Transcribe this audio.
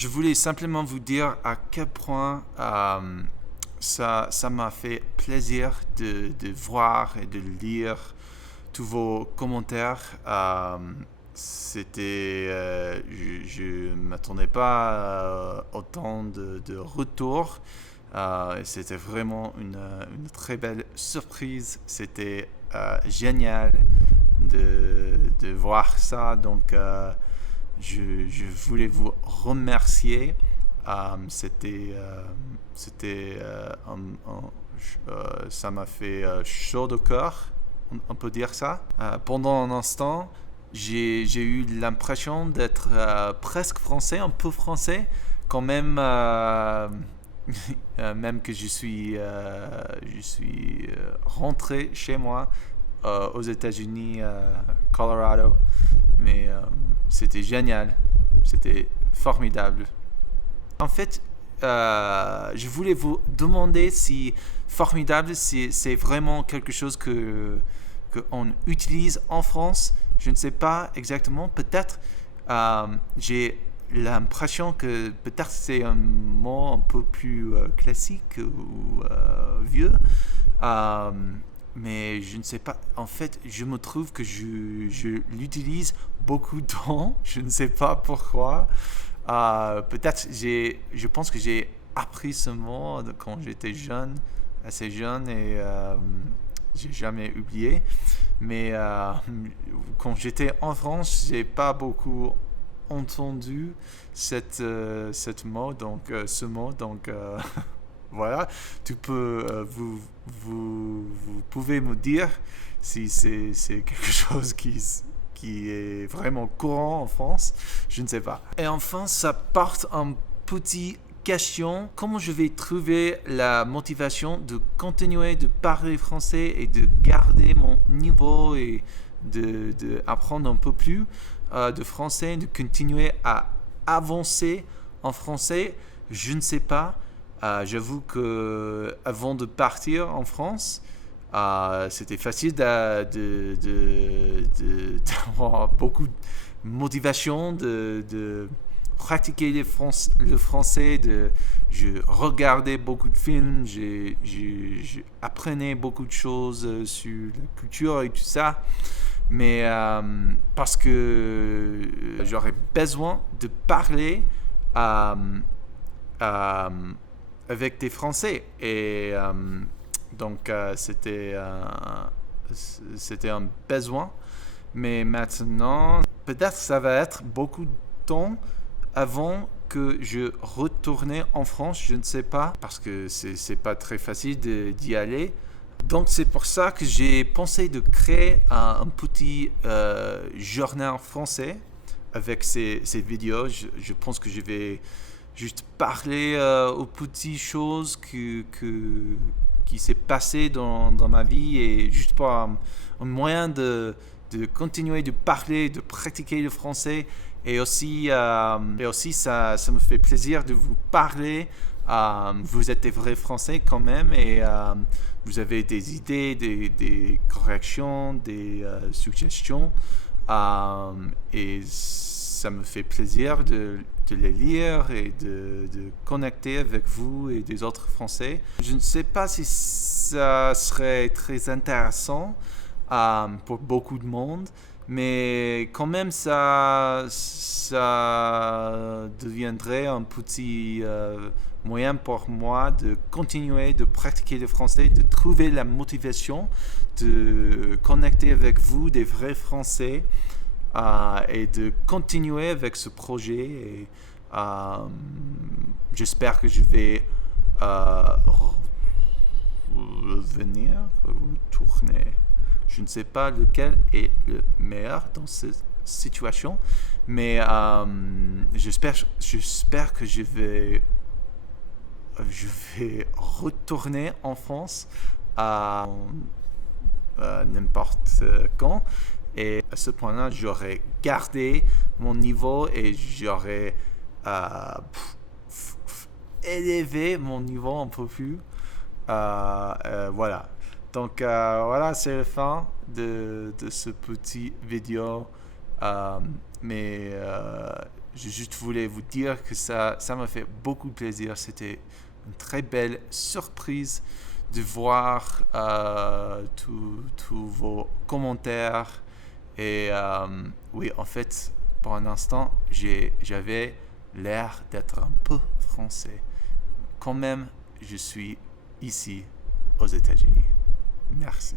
Je voulais simplement vous dire à quel point ça m'a fait plaisir de voir et de lire tous vos commentaires. Je ne m'attendais pas à autant de retours. C'était vraiment une très belle surprise. C'était génial de voir ça. Donc, je voulais vous remercier. Ça m'a fait chaud au cœur, on peut dire ça. Pendant un instant, j'ai eu l'impression d'être presque français, un peu français, quand même, même que je suis rentré chez moi aux États-Unis, Colorado. Mais c'était génial, c'était formidable. En fait, je voulais vous demander si formidable, c'est vraiment quelque chose qu'on utilise en France. Je ne sais pas exactement. Peut-être j'ai l'impression que peut-être c'est un mot un peu plus classique ou vieux. Euh, mais je ne sais pas. En fait, je me trouve que je l'utilise beaucoup de temps. Je ne sais pas pourquoi. Peut-être je pense que j'ai appris ce mot quand j'étais jeune, assez jeune, et j'ai jamais oublié. Mais quand j'étais en France, j'ai pas beaucoup entendu cette mot, donc ce mot, donc voilà. Tu peux, vous pouvez me dire si c'est quelque chose qui est vraiment courant en France. Je ne sais pas. Et enfin, ça porte un petit question. Comment je vais trouver la motivation de continuer de parler français et de garder mon niveau et de apprendre un peu plus de français, de continuer à avancer en français? Je ne sais pas. J'avoue que avant de partir en France, c'était facile d'avoir beaucoup de motivation de pratiquer le français. Je regardais beaucoup de films, j'apprenais beaucoup de choses sur la culture et tout ça. Mais parce que j'aurais besoin de parler euh, euh, avec des Français. Et donc, c'était un besoin. Mais maintenant, peut-être ça va être beaucoup de temps avant que je retourne en France. Je ne sais pas, parce que c'est pas très facile d'y aller. Donc, c'est pour ça que j'ai pensé de créer un petit journal français avec ces vidéos. Je pense que je vais juste parler aux petites choses qui s'est passé dans ma vie, et juste pour un moyen de continuer de parler, de pratiquer le français. Et aussi ça me fait plaisir de vous parler. Vous êtes des vrais Français quand même, et vous avez des idées, des corrections, des suggestions. Et ça me fait plaisir de les lire et de connecter avec vous et des autres Français. Je ne sais pas si ça serait très intéressant pour beaucoup de monde, mais quand même ça deviendrait un petit moyen pour moi de continuer de pratiquer le français, de trouver la motivation, de connecter avec vous, des vrais Français, et de continuer avec ce projet. Et j'espère que je vais revenir, retourner. Je ne sais pas lequel est le meilleur dans cette situation, mais j'espère que je vais retourner en France à n'importe quand. Et à ce point-là, j'aurais gardé mon niveau et j'aurais élevé mon niveau un peu plus. Voilà. Donc voilà, c'est la fin de ce petit vidéo. Euh, mais je juste voulais vous dire que ça m'a fait beaucoup de plaisir. C'était une très belle surprise de voir tous vos commentaires. Et oui, en fait, pour un instant, j'avais l'air d'être un peu français. Quand même, je suis ici aux États-Unis. Merci.